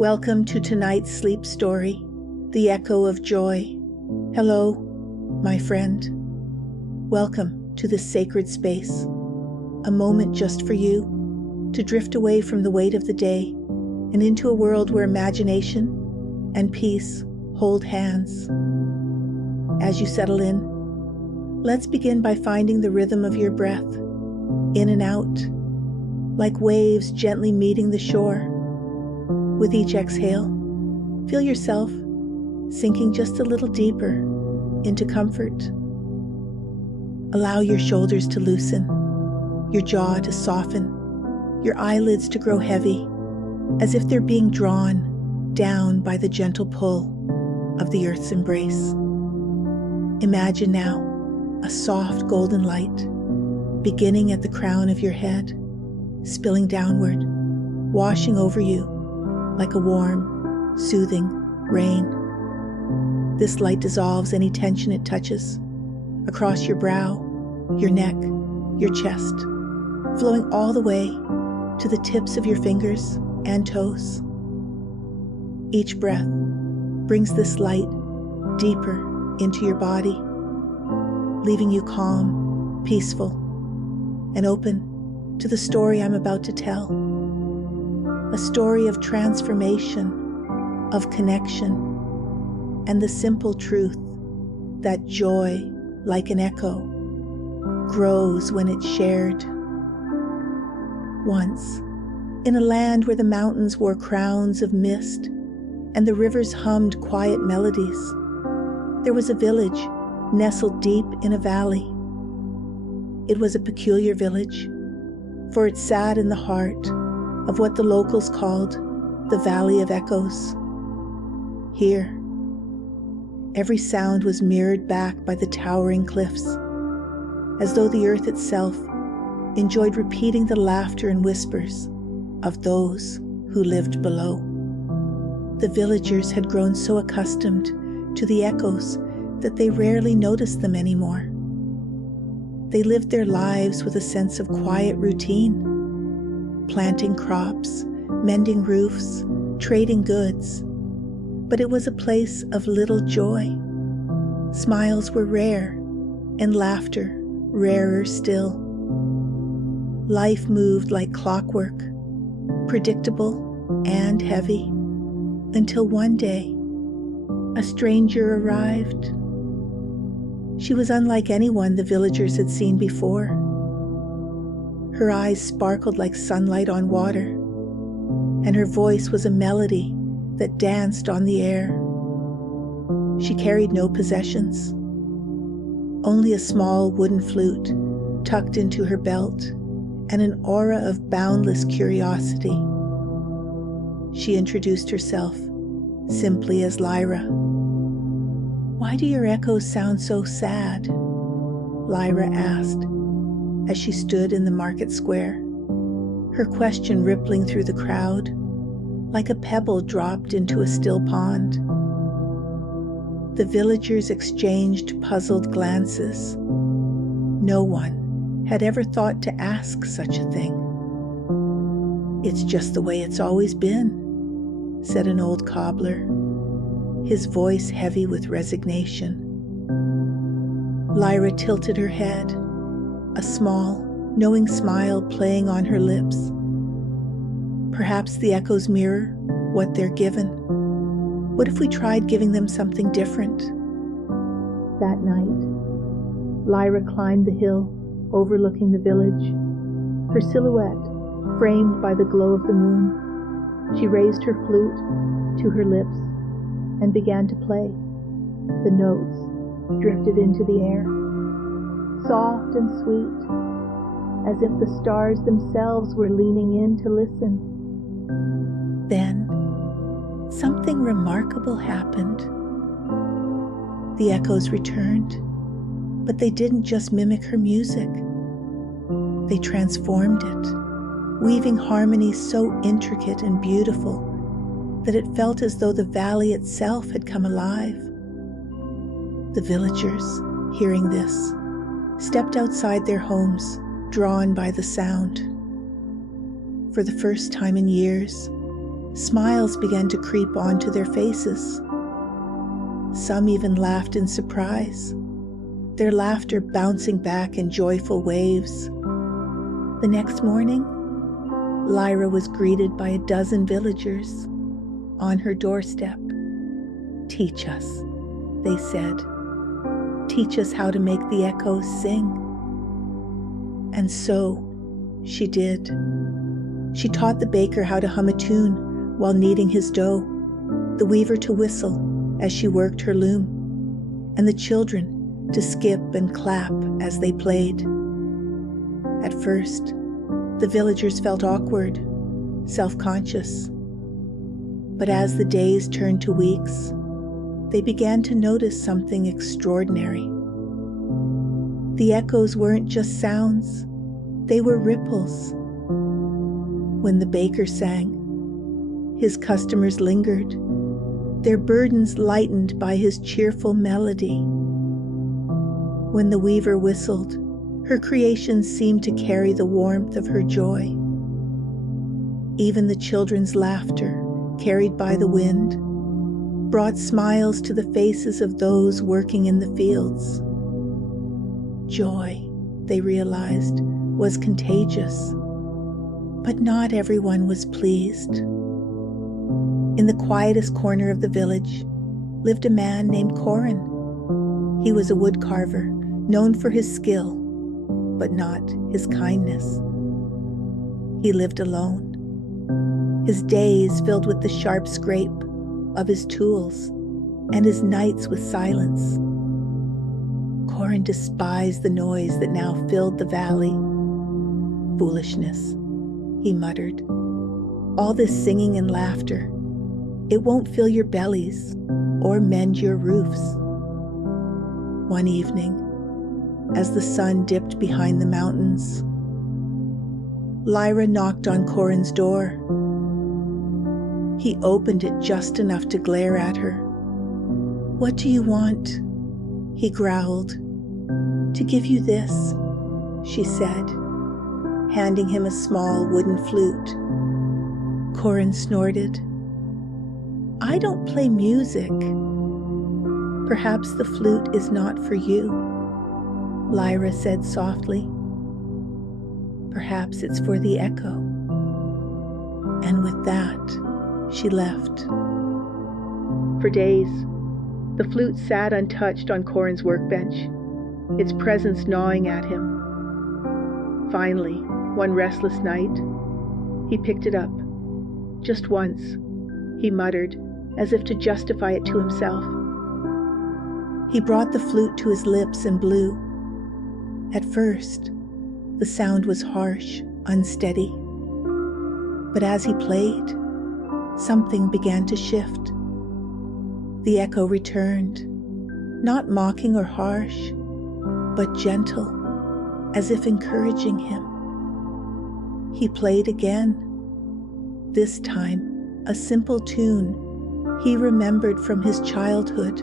Welcome to tonight's sleep story, The Echo of Joy. Hello, my friend. Welcome to this sacred space, a moment just for you to drift away from the weight of the day and into a world where imagination and peace hold hands. As you settle in, let's begin by finding the rhythm of your breath, in and out, like waves gently meeting the shore. With each exhale, feel yourself sinking just a little deeper into comfort. Allow your shoulders to loosen, your jaw to soften, your eyelids to grow heavy, as if they're being drawn down by the gentle pull of the earth's embrace. Imagine now a soft golden light beginning at the crown of your head, spilling downward, washing over you like a warm, soothing rain. This light dissolves any tension it touches across your brow, your neck, your chest, flowing all the way to the tips of your fingers and toes. Each breath brings this light deeper into your body, leaving you calm, peaceful, and open to the story I'm about to tell. A story of transformation, of connection, and the simple truth that joy, like an echo, grows when it's shared. Once, in a land where the mountains wore crowns of mist and the rivers hummed quiet melodies, there was a village nestled deep in a valley. It was a peculiar village, for it sat in the heart of what the locals called the Valley of Echoes. Here, every sound was mirrored back by the towering cliffs, as though the earth itself enjoyed repeating the laughter and whispers of those who lived below. The villagers had grown so accustomed to the echoes that they rarely noticed them anymore. They lived their lives with a sense of quiet routine, planting crops, mending roofs, trading goods. But it was a place of little joy. Smiles were rare, and laughter rarer still. Life moved like clockwork, predictable and heavy, until one day, a stranger arrived. She was unlike anyone the villagers had seen before. Her eyes sparkled like sunlight on water, and her voice was a melody that danced on the air. She carried no possessions, only a small wooden flute tucked into her belt and an aura of boundless curiosity. She introduced herself simply as Lyra. "Why do your echoes sound so sad?" Lyra asked as she stood in the market square, her question rippling through the crowd like a pebble dropped into a still pond. The villagers exchanged puzzled glances. No one had ever thought to ask such a thing. "It's just the way it's always been," said an old cobbler, his voice heavy with resignation. Lyra tilted her head, a small, knowing smile playing on her lips. Perhaps the echoes mirror what they're given. What if we tried giving them something different? That night, Lyra climbed the hill overlooking the village, her silhouette framed by the glow of the moon. She raised her flute to her lips and began to play. The notes drifted into the air, soft and sweet, as if the stars themselves were leaning in to listen. Then, something remarkable happened. The echoes returned, but they didn't just mimic her music. They transformed it, weaving harmonies so intricate and beautiful that it felt as though the valley itself had come alive. The villagers, hearing this, stepped outside their homes, drawn by the sound. For the first time in years, Smiles began to creep onto their faces. Some even laughed in surprise, their laughter bouncing back in joyful waves. The next morning, Lyra was greeted by a dozen villagers on her doorstep. "Teach us," they said. "Teach us how to make the echoes sing." And so she did. She taught the baker how to hum a tune while kneading his dough, the weaver to whistle as she worked her loom, and the children to skip and clap as they played. At first, the villagers felt awkward, self-conscious. But as the days turned to weeks, they began to notice something extraordinary. The echoes weren't just sounds, they were ripples. When the baker sang, his customers lingered, their burdens lightened by his cheerful melody. When the weaver whistled, her creations seemed to carry the warmth of her joy. Even the children's laughter, carried by the wind, brought smiles to the faces of those working in the fields. Joy, they realized, was contagious, but not everyone was pleased. In the quietest corner of the village lived a man named Corin. He was a woodcarver, known for his skill, but not his kindness. He lived alone, his days filled with the sharp scrape of his tools and his nights with silence. Corin despised the noise that now filled the valley. "Foolishness," he muttered. "All this singing and laughter, it won't fill your bellies or mend your roofs." One evening, as the sun dipped behind the mountains, Lyra knocked on Corin's door. He opened it just enough to glare at her. "What do you want?" he growled. "To give you this," she said, handing him a small wooden flute. Corin snorted. "I don't play music." "Perhaps the flute is not for you," Lyra said softly. "Perhaps it's for the echo." And with that, she left. For days, the flute sat untouched on Corin's workbench, its presence gnawing at him. Finally, one restless night, he picked it up. Just once, he muttered, as if to justify it to himself. He brought the flute to his lips and blew. At first, the sound was harsh, unsteady. But as he played, something began to shift. The echo returned, not mocking or harsh, but gentle, as if encouraging him. He played again, this time a simple tune he remembered from his childhood.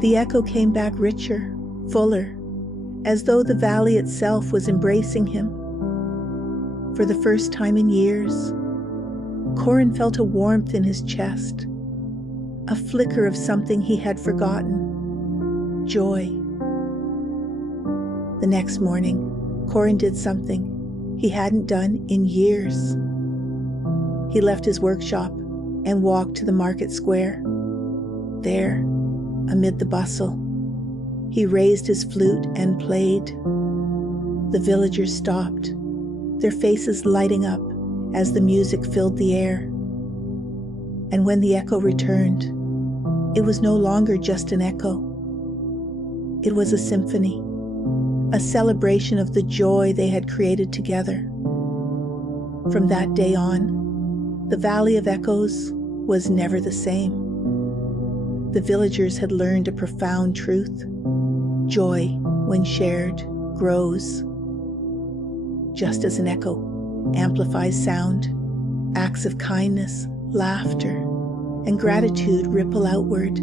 The echo came back richer, fuller, as though the valley itself was embracing him. For the first time in years, Corin felt a warmth in his chest, a flicker of something he had forgotten, joy. The next morning, Corin did something he hadn't done in years. He left his workshop and walked to the market square. There, amid the bustle, he raised his flute and played. The villagers stopped, their faces lighting up as the music filled the air. And when the echo returned, it was no longer just an echo. It was a symphony, a celebration of the joy they had created together. From that day on, the Valley of Echoes was never the same. The villagers had learned a profound truth. Joy, when shared, grows. Just as an echo amplifies sound, acts of kindness, laughter, and gratitude ripple outward,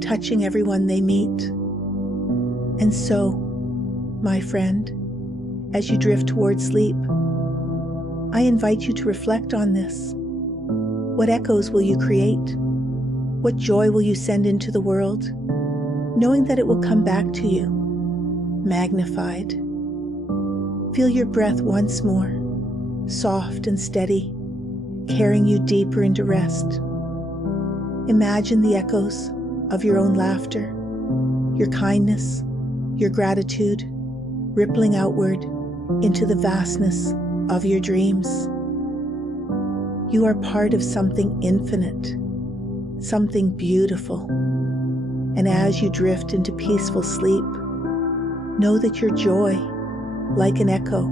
touching everyone they meet. And so, my friend, as you drift toward sleep, I invite you to reflect on this. What echoes will you create? What joy will you send into the world, knowing that it will come back to you, magnified? Feel your breath once more, soft and steady, carrying you deeper into rest. Imagine the echoes of your own laughter, your kindness, your gratitude, rippling outward into the vastness of your dreams. You are part of something infinite, something beautiful. And as you drift into peaceful sleep, know that your joy, like an echo,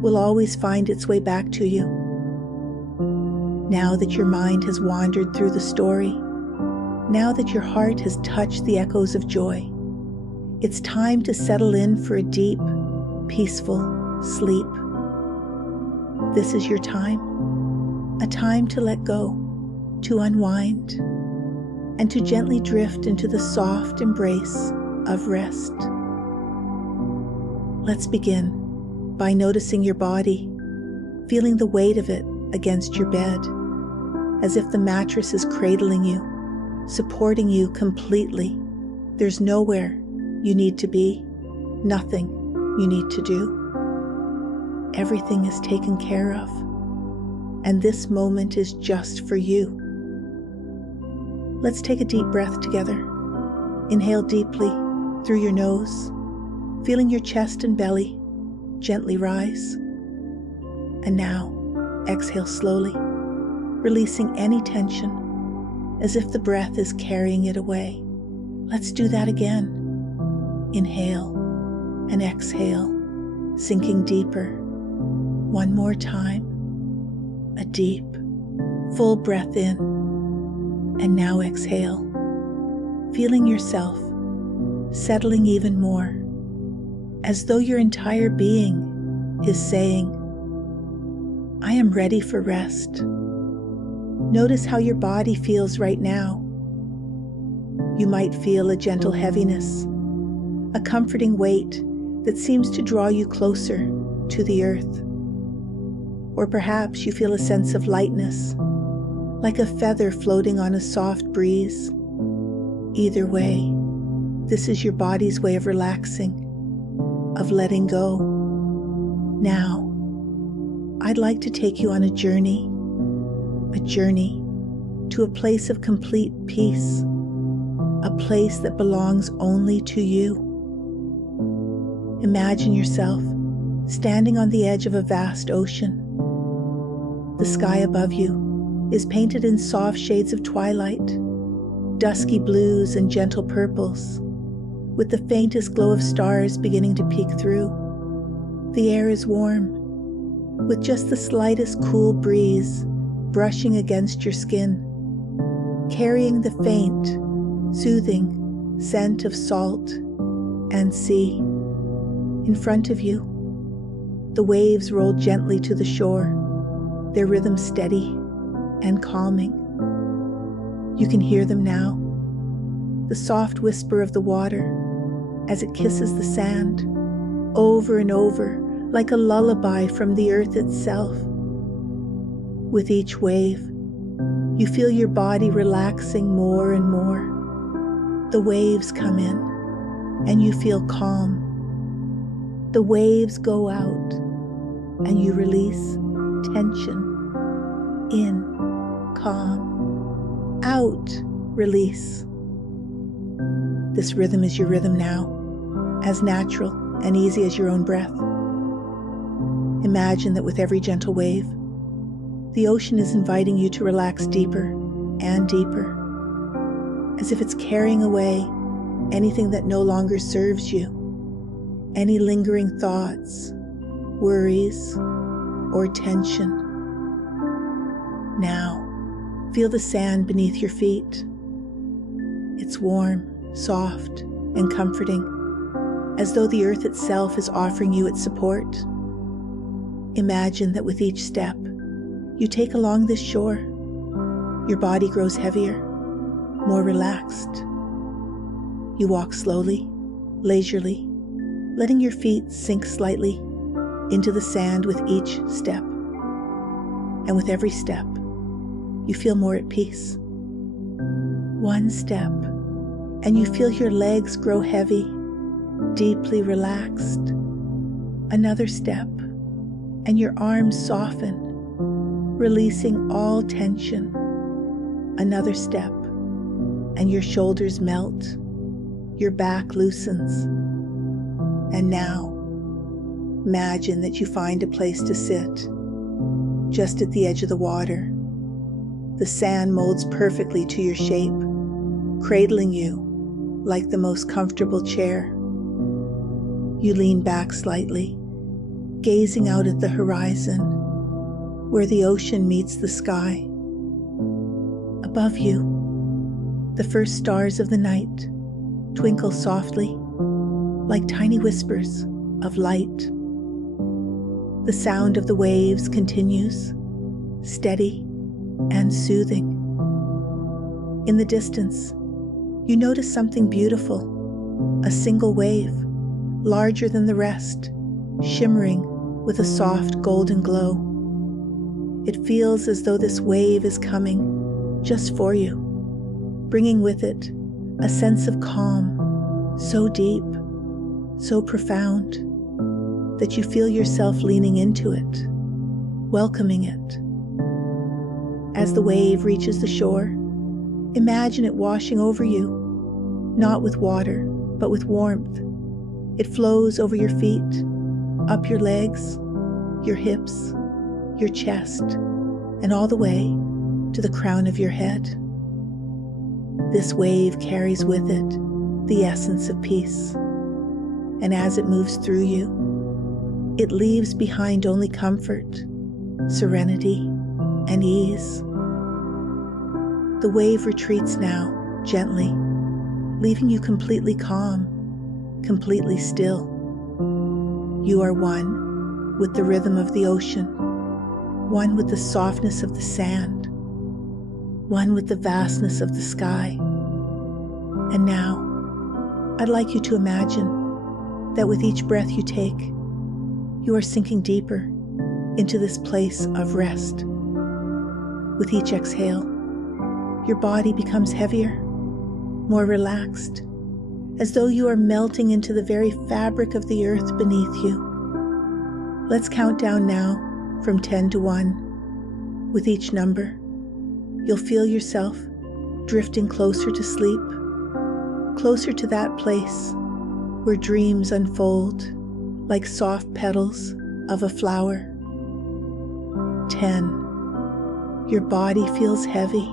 will always find its way back to you. Now that your mind has wandered through the story, now that your heart has touched the echoes of joy, it's time to settle in for a deep, peaceful sleep. This is your time, a time to let go, to unwind, and to gently drift into the soft embrace of rest. Let's begin by noticing your body, feeling the weight of it against your bed, as if the mattress is cradling you, supporting you completely. There's nowhere you need to be, nothing you need to do. Everything is taken care of, and this moment is just for you. Let's take a deep breath together. Inhale deeply through your nose, feeling your chest and belly gently rise. And now, exhale slowly, releasing any tension, as if the breath is carrying it away. Let's do that again. Inhale and exhale, sinking deeper. One more time. A deep, full breath in, and now exhale, feeling yourself settling even more, as though your entire being is saying, I am ready for rest. Notice how your body feels right now. You might feel a gentle heaviness, a comforting weight that seems to draw you closer to the earth. Or perhaps you feel a sense of lightness, like a feather floating on a soft breeze. Either way, this is your body's way of relaxing, of letting go. Now, I'd like to take you on a journey to a place of complete peace, a place that belongs only to you. Imagine yourself standing on the edge of a vast ocean. The sky above you is painted in soft shades of twilight, dusky blues and gentle purples, with the faintest glow of stars beginning to peek through. The air is warm, with just the slightest cool breeze brushing against your skin, carrying the faint, soothing scent of salt and sea. In front of you, the waves roll gently to the shore, their rhythm steady and calming. You can hear them now, the soft whisper of the water as it kisses the sand, over and over like a lullaby from the earth itself. With each wave, you feel your body relaxing more and more. The waves come in, and you feel calm. The waves go out, and you release tension. In, calm. Out, release. This rhythm is your rhythm now, as natural and easy as your own breath. Imagine that with every gentle wave, the ocean is inviting you to relax deeper and deeper, as if it's carrying away anything that no longer serves you, any lingering thoughts, worries, or tension. Now, feel the sand beneath your feet. It's warm, soft, and comforting, as though the earth itself is offering you its support. Imagine that with each step you take along this shore, your body grows heavier, more relaxed. You walk slowly, leisurely, letting your feet sink slightly into the sand with each step. And with every step, you feel more at peace. One step, and you feel your legs grow heavy, deeply relaxed. Another step, and your arms soften, releasing all tension. Another step, and your shoulders melt, your back loosens. And now, imagine that you find a place to sit, just at the edge of the water. The sand molds perfectly to your shape, cradling you like the most comfortable chair. You lean back slightly, gazing out at the horizon, where the ocean meets the sky. Above you, the first stars of the night twinkle softly, like tiny whispers of light. The sound of the waves continues, steady and soothing. In the distance, you notice something beautiful, a single wave, larger than the rest, shimmering with a soft golden glow. It feels as though this wave is coming just for you, bringing with it a sense of calm, so deep, so profound, that you feel yourself leaning into it, welcoming it. As the wave reaches the shore, imagine it washing over you, not with water, but with warmth. It flows over your feet, up your legs, your hips, your chest, and all the way to the crown of your head. This wave carries with it the essence of peace, and as it moves through you, it leaves behind only comfort, serenity, and ease. The wave retreats now, gently, leaving you completely calm, completely still. You are one with the rhythm of the ocean, one with the softness of the sand, one with the vastness of the sky. And now, I'd like you to imagine that with each breath you take, you are sinking deeper into this place of rest. With each exhale, your body becomes heavier, more relaxed, as though you are melting into the very fabric of the earth beneath you. Let's count down now from 10 to 1. With each number, you'll feel yourself drifting closer to sleep, closer to that place where dreams unfold like soft petals of a flower. 10. Your body feels heavy,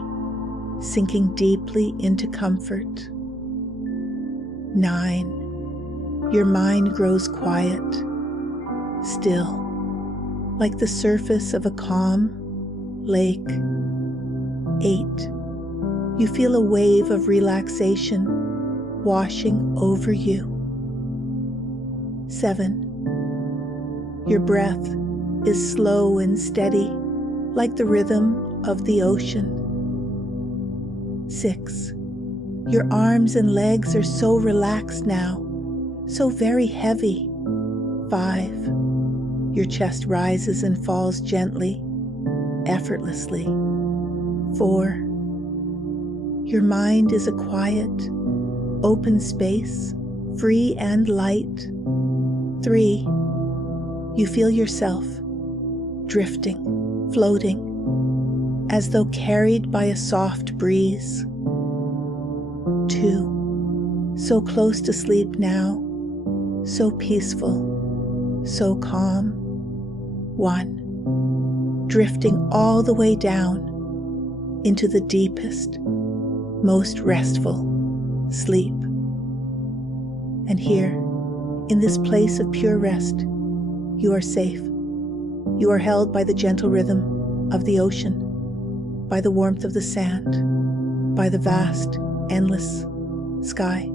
sinking deeply into comfort. 9. Your mind grows quiet, still, like the surface of a calm lake. 8. You feel a wave of relaxation washing over you. 7. Your breath is slow and steady, like the rhythm of the ocean. 6. Your arms and legs are so relaxed now, so very heavy. 5. Your chest rises and falls gently, effortlessly. 4. Your mind is a quiet, open space, free and light. 3. You feel yourself drifting, floating, as though carried by a soft breeze. 2. So close to sleep now, so peaceful, so calm. 1. Drifting all the way down into the deepest, most restful sleep. And here, in this place of pure rest, you are safe. You are held by the gentle rhythm of the ocean, by the warmth of the sand, by the vast, endless sky.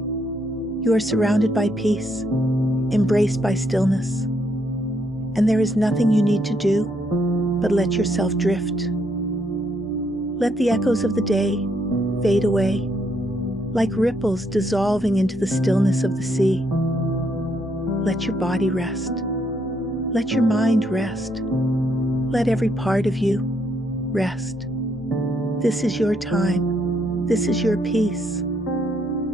You are surrounded by peace, embraced by stillness, and there is nothing you need to do but let yourself drift. Let the echoes of the day fade away, like ripples dissolving into the stillness of the sea. Let your body rest. Let your mind rest. Let every part of you rest. This is your time. This is your peace.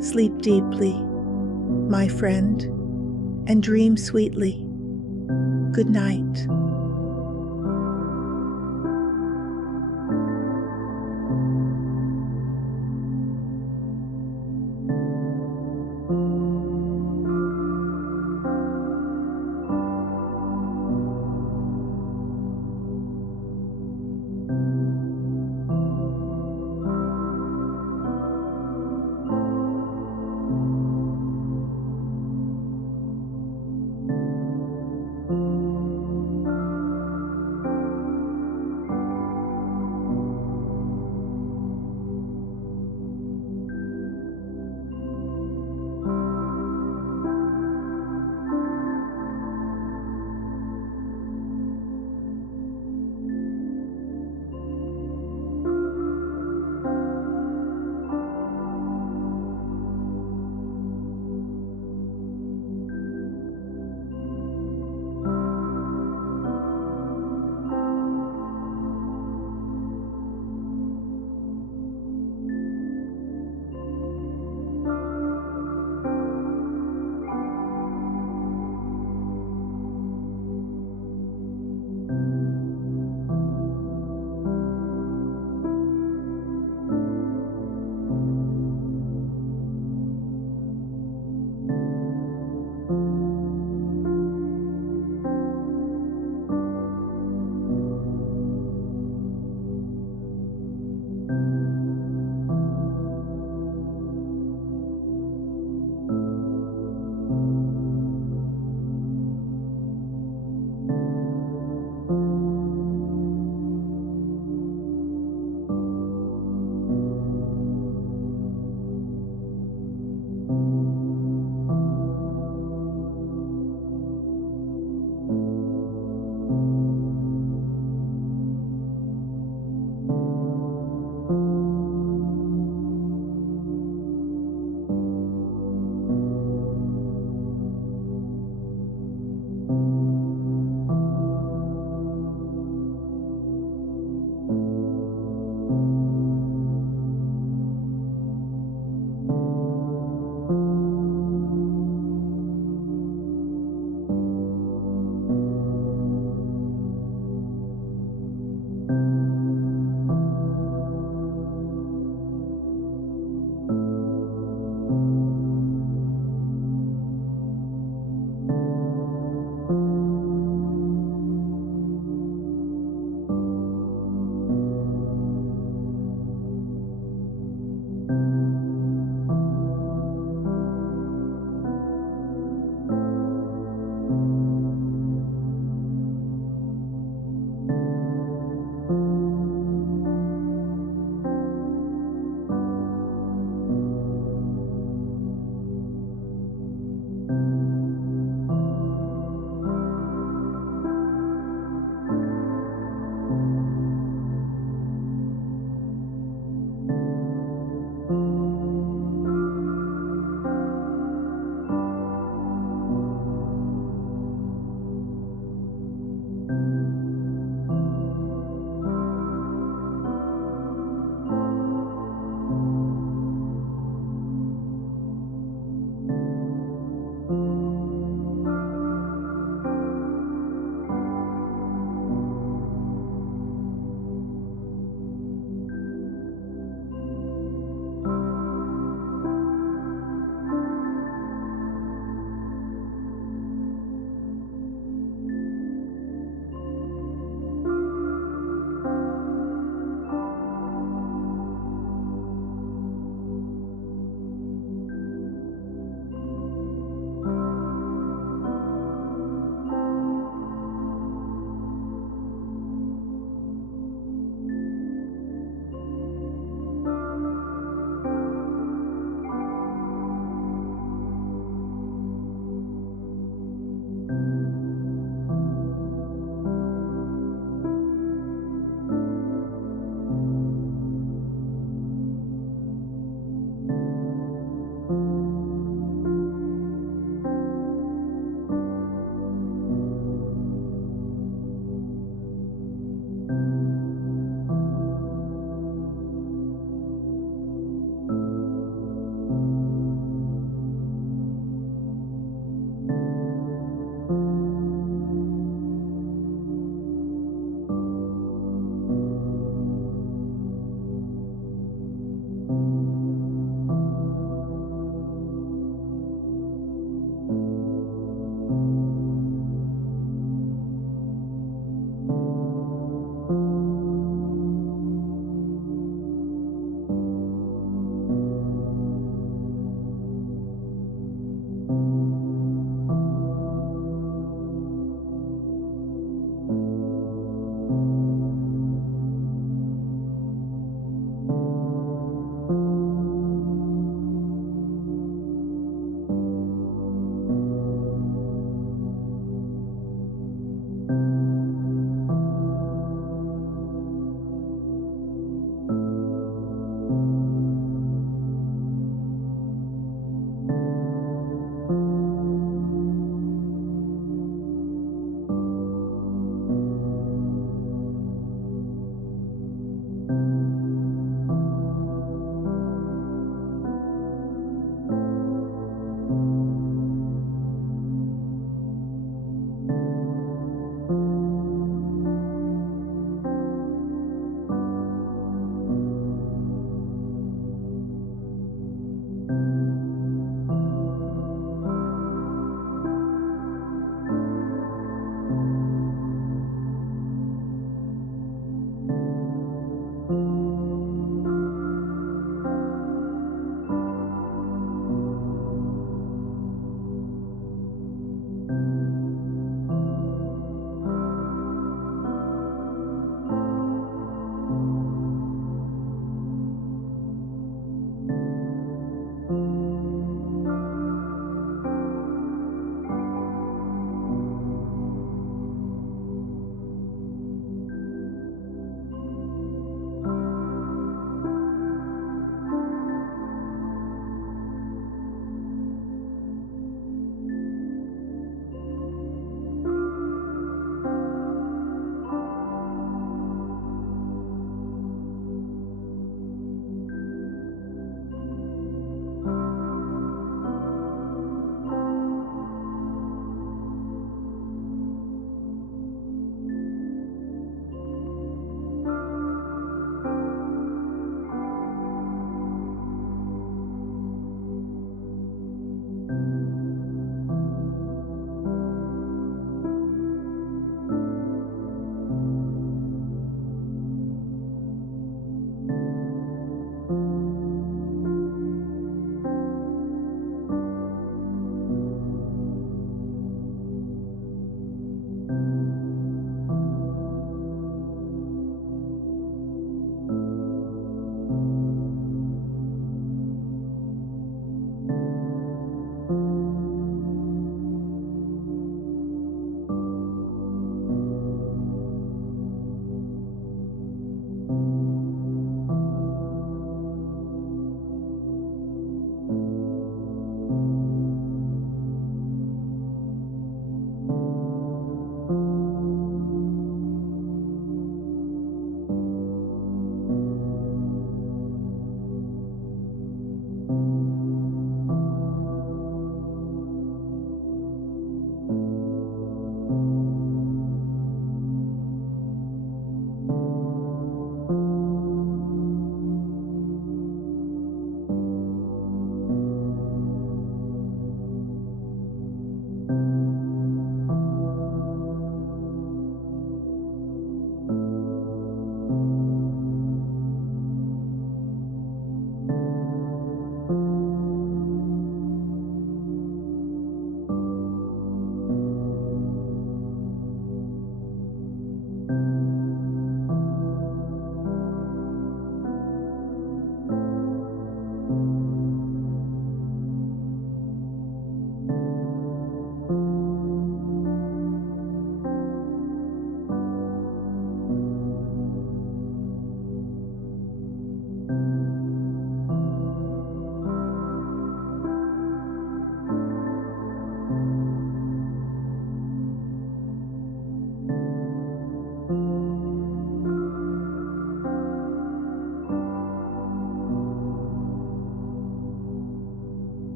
Sleep deeply, my friend, and dream sweetly. Good night.